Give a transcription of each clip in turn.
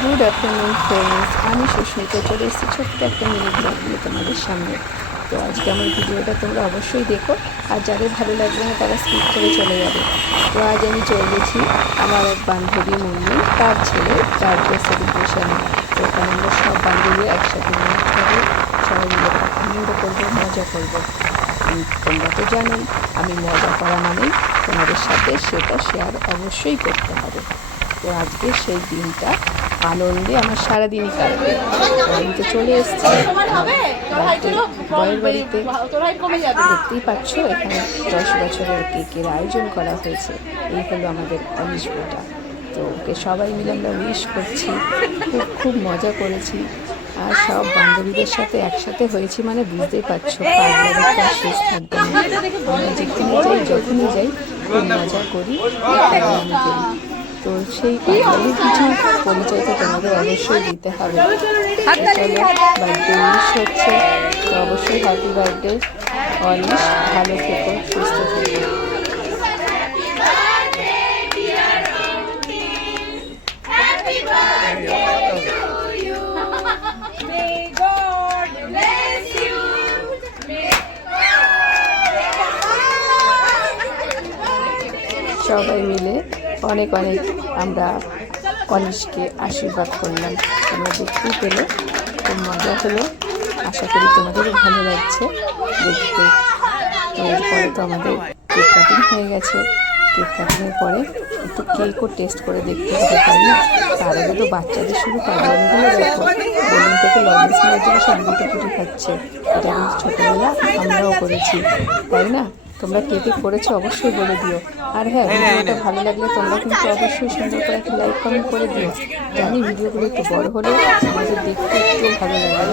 Good afternoon friends, আমি সুস্মিতা চলে এসেছি ছোট্ট একটা মিনি ব্লগ নিয়ে তোমাদের সামনে। তো আজকে আমার ভিডিওটা তোমরা অবশ্যই দেখো, আর যাদের ভালো লাগবে না তারা স্কিপ করে চলে যাবে। তো আজ আমি চলে গেছি আমার এক বান্ধবী মুন্নি, তার ছেলের বার্থডে সেলিব্রেশনে। তো ওখানে আমরা সব বান্ধবী একসাথে মিলিত হবে, সবাই মিলে আনন্দ করবো, মজা করবো। তোমরা তো জানোই আমি মজা করা মানেই তোমাদের সাথে সেটা শেয়ার অবশ্যই করতে হবে। তো আজকে সেই দিনটা আনন্দে আমার সারাদিনই কাটবে। আমি তো চলে এসেছি বয়ের বাড়িতে। দেখতেই পাচ্ছ এখানে 10 বছরের কেকের আয়োজন করা হয়েছে। এই হলো আমাদের অনিশটা। তো ওকে সবাই মিলে আমরা উইশ করছি, খুব মজা করেছি। আর সব বান্ধবীদের সাথে একসাথে হয়েছি মানে বুঝতেই পারছো পাগলামিটা শেষ থাকবে না। আমরা যেখানে যাই যখনই যাই খুব মজা করি, পাগলামি করি। তো সেই পাগলামির কিছু পরিচয় তো তোমাদের অবশ্যই দিতে হবে। চলো, বার্থডে উইশ হচ্ছে, তো অবশ্যই হ্যাপি বার্থডে অনিশ, ভালো থেকো, সুস্থ থেকো। সবাই মিলে অনেক আমরা অনিশকে আশীর্বাদ করলাম। তোমরা দেখতেই পেলে খুব মজা হলো। আশা করি তোমাদেরও ভালো লাগছে দেখতে। তো এরপরে তো আমাদের কেক কাটিং হয়ে গেছে। কেক কাটিংয়ের পরে একটু কেকও টেস্ট করে দেখতে হবে, তাই না? তার আগে তো বাচ্চাদের শুধু পাগলামিগুলো দেখো, বেলুন থেকে লজেন্স নেওয়ার জন্য সব গুটি খাচ্ছে। এটা কিন্তু ছোটোবেলা আমরাও করেছি, তাই না? তোমরা কে কে করেছো অবশ্যই বলে দিও। আর হ্যাঁ, ভিডিওটা ভালো লাগলে তোমরা কিন্তু অবশ্যই সুন্দর করে একটা লাইক কমেন্ট করে দিও। জানি ভিডিওগুলো একটু বড় হলে আমাদের দেখতে একটু ভালো লাগে,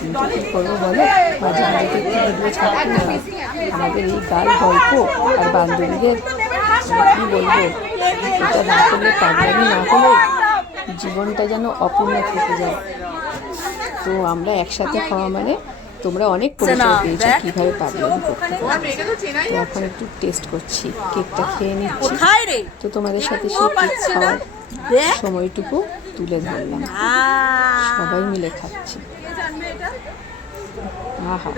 কিন্তু কী করবো বলো, মাঝে মাঝে তো একটু ভিডিও ছাড়তে না। আমাদের এই গাল গল্প আর বান্ধবীদের কী বলবো, এটা না করলে পাগলামি না হলে জীবনটা যেন অপূর্ণ থেকে যায়। তো আমরা একসাথে খাওয়া মানে তোমরা অনেক পরিচয় পেয়েছো কীভাবে পাগলামি করতে পারো। তো এখন একটু টেস্ট করছি, কেকটা খেয়ে নিচ্ছি। তো তোমাদের সাথে সেই কেক খাওয়ার সময়টুকু তুলে ধরলাম। সবাই মিলে খাচ্ছি, আহা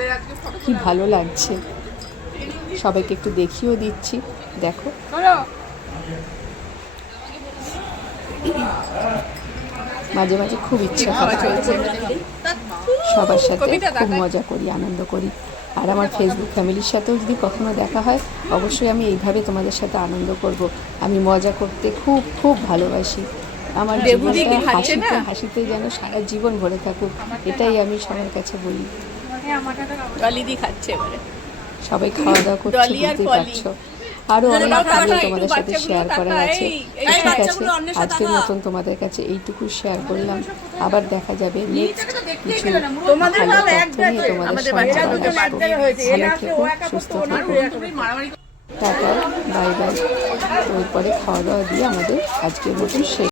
কি ভালো লাগছে। সবাইকে একটু দেখিয়েও দিচ্ছি, দেখো। মাঝে মাঝে খুব ইচ্ছা করে সবার সাথে খুব মজা করি, আনন্দ করি। আর আমার ফেসবুক ফ্যামিলির সাথেও যদি কখনো দেখা হয় অবশ্যই আমি এইভাবে তোমাদের সাথে আনন্দ করব। আমি মজা করতে খুব ভালোবাসি। আমার জীবনটা হাসিতে হাসিতে যেন সারা জীবন ভরে থাকুক, এটাই আমি সবার কাছে বলি। সবাই খাওয়া দাওয়া করছে, বুঝতেই পারছো। আরও অনেক ভিডিও তোমাদের সাথে শেয়ার করার আছে। ঠিক আছে, আজকের মতন তোমাদের কাছে এইটুকু শেয়ার করলাম। আবার দেখা যাবে নেক্সট কিছু ভালো তথ্য নিয়ে তোমাদের সঙ্গে আবার আসবো। ভালো থেকো, সুস্থ থেকো, টাটা, বাই বাই। এরপরে খাওয়া দাওয়া দিয়ে আমাদের আজকের মতন শেষ।